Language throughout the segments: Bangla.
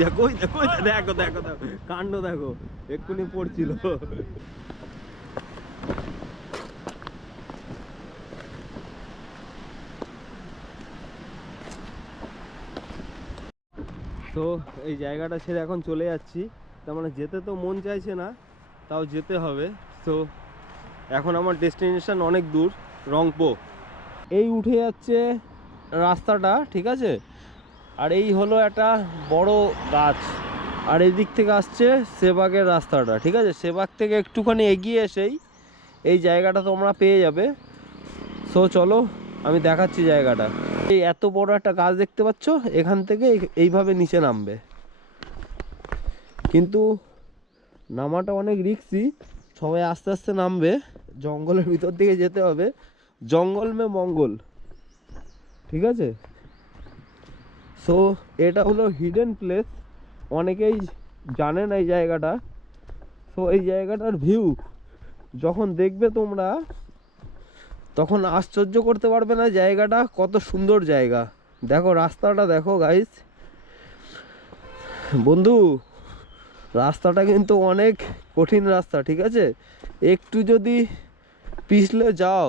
দেখো দেখো দেখো দেখো দেখো কাণ্ড দেখো, এক্ষুনি পড়ছিল। তো এই জায়গাটা ছেড়ে এখন চলে যাচ্ছি। তার মানে যেতে তো মন চাইছে না, তাও যেতে হবে। তো এখন আমার ডেস্টিনেশন অনেক দূর রংপো এই উঠে যাচ্ছে রাস্তাটা, ঠিক আছে? আর এই হলো একটা বড় গাছ। আর এই দিক থেকে আসছে সেবাগের রাস্তাটা, ঠিক আছে? সেবাগ থেকে একটুখানি এগিয়ে এসেই এই জায়গাটা তোমরা পেয়ে যাবে। সো চলো, আমি দেখাচ্ছি জায়গাটা। এই এত বড় একটা গাছ দেখতে পাচ্ছ? এখান থেকে এই- এইভাবে নিচে নামবে। কিন্তু নামাটা অনেক রিক্সি। সবাই আস্তে আস্তে নামবে। জঙ্গলের ভিতর দিকে যেতে হবে। জঙ্গল মে মঙ্গল। ঠিক আছে? সো এটা হলো হিডেন প্লেস অনেকেই জানে না এই জায়গাটা। সো এই জায়গাটার ভিউ যখন দেখবে তোমরা, তখন আশ্চর্য করতে পারবে না জায়গাটা কত সুন্দর জায়গা। দেখো, রাস্তাটা দেখো গাইস বন্ধু, রাস্তাটা কিন্তু অনেক কঠিন রাস্তা, ঠিক আছে? একটু যদি পিছলে যাও,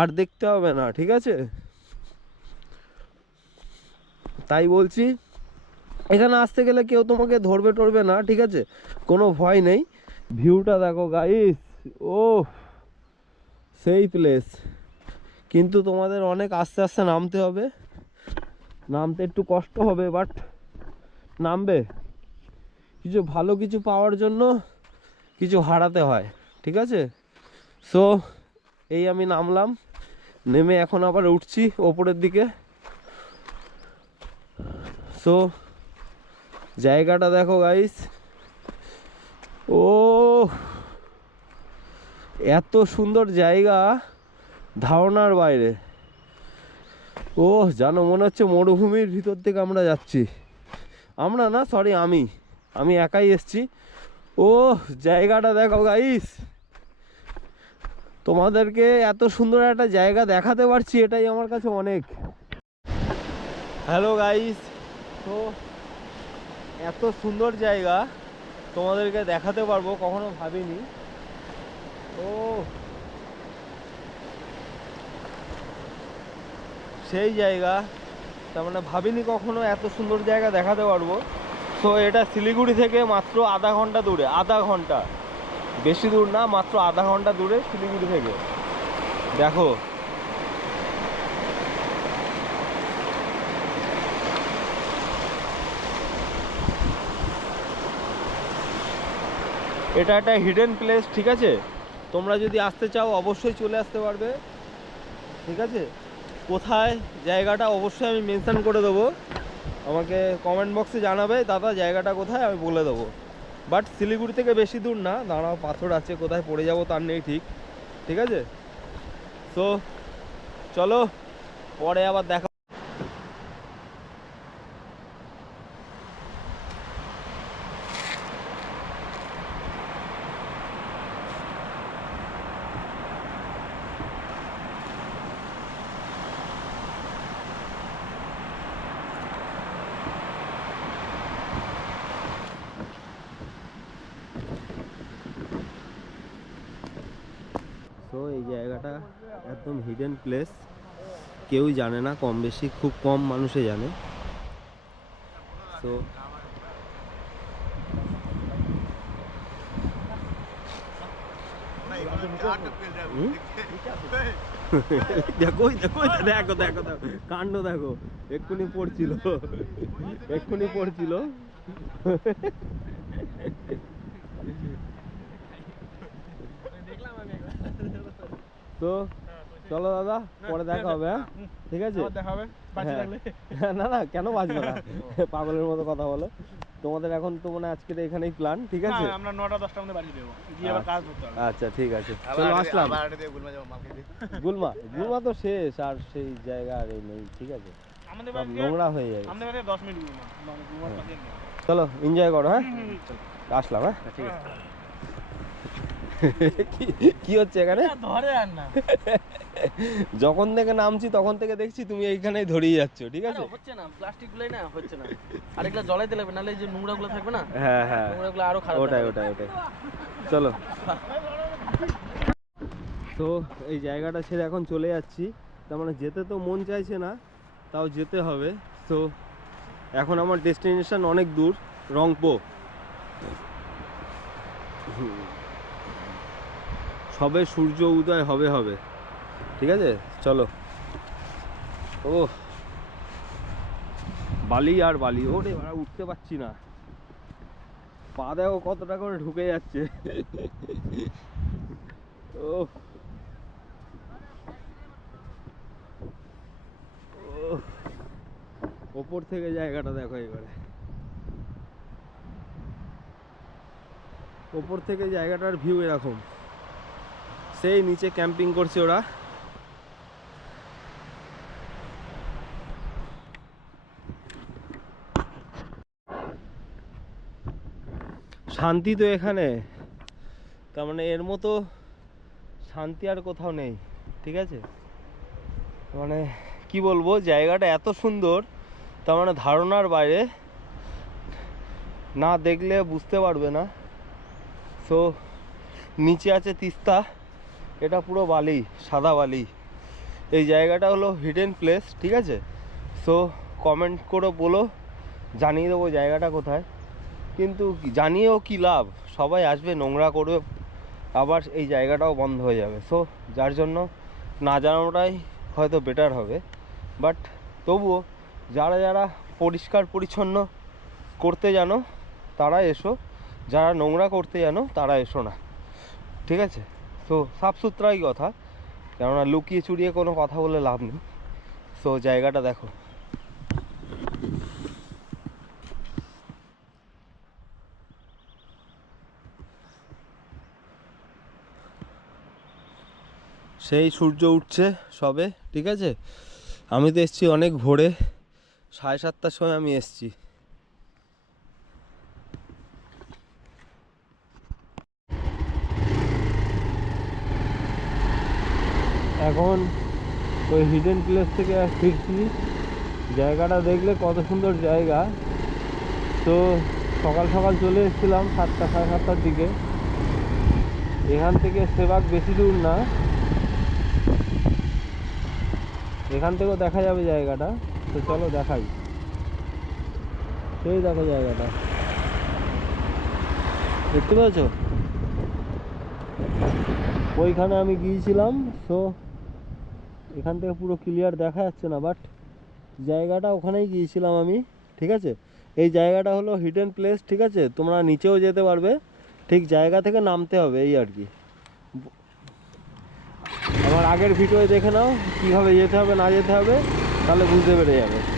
আর দেখতে হবে না, ঠিক আছে? তাই বলছি, এখানে আসতে গেলে কেউ তোমাকে ধরবে টরবে না, ঠিক আছে? কোনো ভয় নেই। ভিউটা দেখো গাইস ও সেই প্লেস কিন্তু তোমাদের অনেক আস্তে আস্তে নামতে হবে। নামতে একটু কষ্ট হবে বাট নামবে। কিছু ভালো কিছু পাওয়ার জন্য কিছু হারাতে হয়, ঠিক আছে? সো এই আমি নামলাম, নেমে এখন আবার উঠছি ওপরের দিকে। সো, জায়গাটা দেখো গাইস ও, এত সুন্দর জায়গা ধারণার বাইরে। ও, জানো মনে হচ্ছে মরুভূমির ভিতর থেকে আমরা যাচ্ছি। আমরা না সরি আমি। আমি একাই এসছি। ও, জায়গাটা দেখো গাইস তোমাদেরকে এত সুন্দর একটা জায়গা দেখাতে পারছি, এটাই আমার কাছে অনেক। হ্যালো গাইস এত সুন্দর জায়গা। তোমাদেরকে দেখাতে পারব, কখনো ভাবিনি। ও। সেই জায়গা। তার মানে ভাবিনি কখনো এত সুন্দর জায়গা দেখাতে পারব। তো এটা শিলিগুড়ি থেকে মাত্র আধা ঘণ্টা দূরে, আধা ঘণ্টা। বেশি দূর না, মাত্র আধা ঘণ্টা দূরে শিলিগুড়ি থেকে। দেখো এটা একটা হিডেন প্লেস ঠিক আছে? তোমরা যদি আসতে চাও, অবশ্যই চলে আসতে পারবে। ঠিক আছে? কোথায়? জায়গাটা অবশ্যই আমি মেনশান করে দেবো। আমাকে কমেন্ট বক্সে জানাবে, দাদা, জায়গাটা কোথায়? আমি বলে দেবো। বাট শিলিগুড়ি থেকে বেশি দূর না। দাঁড়াও, পাথর আছে, কোথায় পড়ে যাব তার নেই ঠিক। ঠিক আছে? তো চলো, পরে আবার দেখা তো এই জায়গাটা একদম হিডেন প্লেস কেউই জানে না, কম বেশি, খুব কম মানুষে জানে। তো? দেখো দেখো দেখো দেখো দেখো, কাণ্ড দেখো, এক্ষুনি পড়ছিল এক্ষুনি পড়ছিল। তো চলো দাদা পরে দেখা হবে হ্যাঁ? ঠিক আছে? হ্যাঁ। না না কেন বাঁচবে না পাগলের মতো কথা বলো। তোমাদের এখন তো মনে আজকের এখানেই প্ল্যান ঠিক আছে? না, আমরা নটা দশটার মধ্যে বাড়ি দেবো। গিয়ে আবার কাজ করতে হবে। আচ্ছা ঠিক আছে। চলো আসলাম। গুলমা গুলমা তো শেষ আর সেই জায়গা আর এই নেই ঠিক আছে? আমাদের বাড়ি নোংরা হয়ে যাবে। আমাদের বাড়ি মিনিটগুলো মানে। চলো এনজয় করো হ্যাঁ। আসলাম হ্যাঁ? ঠিক আছে হ্যাঁ। কি- হচ্ছে এখানে? ধরে আর না। যখন থেকে নামছি তখন থেকে দেখছি তুমি এইখানেই ধরেই যাচ্ছ ঠিক আছে? হচ্ছে না প্লাস্টিক গুলোই না হচ্ছে না। আর এগুলো জ্বলাইতে লাগবে এই যে নোংরা গুলো থাকবে না হ্যাঁ হ্যাঁ। নোংরা গুলো আরও খারাপ ওটাই ওটাই ওটাই। চলো। তো এই জায়গাটা ছেড়ে এখন চলে যাচ্ছি। তার মানে যেতে তো মন চাইছে না তাও যেতে হবে। তো এখন আমার ডেস্টিনেশন অনেক দূর রংপো হুম। সবে সূর্য উদয় হবে হবে। ঠিক আছে? চলো। ও বালি আর বালি। ওরে বাড়া, উঠতে পারছি না। পা দেখো কতটা করে ঢুকে যাচ্ছে। ও ওপর থেকে জায়গাটা দেখো এবারে। ওপর থেকে জায়গাটার ভিউ এরকম। সেই নিচে ক্যাম্পিং করছে ওরা। শান্তি তো এখানে। তার মানে এর মতো শান্তি আর কোথাও নেই, ঠিক আছে? মানে কি বলব, জায়গাটা এত সুন্দর, তার মানে ধারণার বাইরে। না দেখলে বুঝতে পারবে না। সো নিচে আছে তিস্তা। এটা পুরো বালি, সাদা বালি। এই জায়গাটা হলো হিডেন প্লেস ঠিক আছে? সো কমেন্ট করে বলো, জানিয়ে দেবো জায়গাটা কোথায়। কিন্তু জানিয়েও কি লাভ? সবাই আসবে, নোংরা করবে, আবার এই জায়গাটাও বন্ধ হয়ে যাবে। সো যার জন্য না জানানোটাই হয়তো বেটার হবে। বাট তবুও যারা যারা পরিষ্কার পরিচ্ছন্ন করতে জানো, তারা এসো। যারা নোংরা করতে জানো, তারা এসো না। ঠিক আছে? তো সাফ সুতরাই কথা। কেননা লুকিয়ে চুরিয়ে কোনো কথা বলে লাভ নেই। সো জায়গাটা দেখো। সেই সূর্য উঠছে সবে, ঠিক আছে? আমি তো এসছি অনেক ভোরে। সাড়ে সাতটার সময় আমি এসছি। এখন ওই হিডেন প্লেস থেকে ফিরছি। জায়গাটা দেখলে কত সুন্দর জায়গা। তো সকাল সকাল চলে এসেছিলাম সাতটা, সাড়ে সাতটার দিকে। এখান থেকে সেবাগ বেশি দূর না। এখান থেকেও দেখা যাবে জায়গাটা। তো চলো দেখাই। সেই দেখো জায়গাটা। দেখতে পেয়েছ? ওইখানে আমি গিয়েছিলাম তো এখান থেকে পুরো ক্লিয়ার দেখা যাচ্ছে না বাট জায়গাটা ওখানেই গিয়েছিলাম আমি, ঠিক আছে? এই জায়গাটা হলো হিডেন প্লেস ঠিক আছে? তোমরা নিচেও যেতে পারবে, ঠিক জায়গা থেকে নামতে হবে এই আর কি। আমার আগের ভিডিও দেখে নাও, কীভাবে যেতে হবে, না যেতে হবে, তাহলে বুঝতে পেরে যাবে।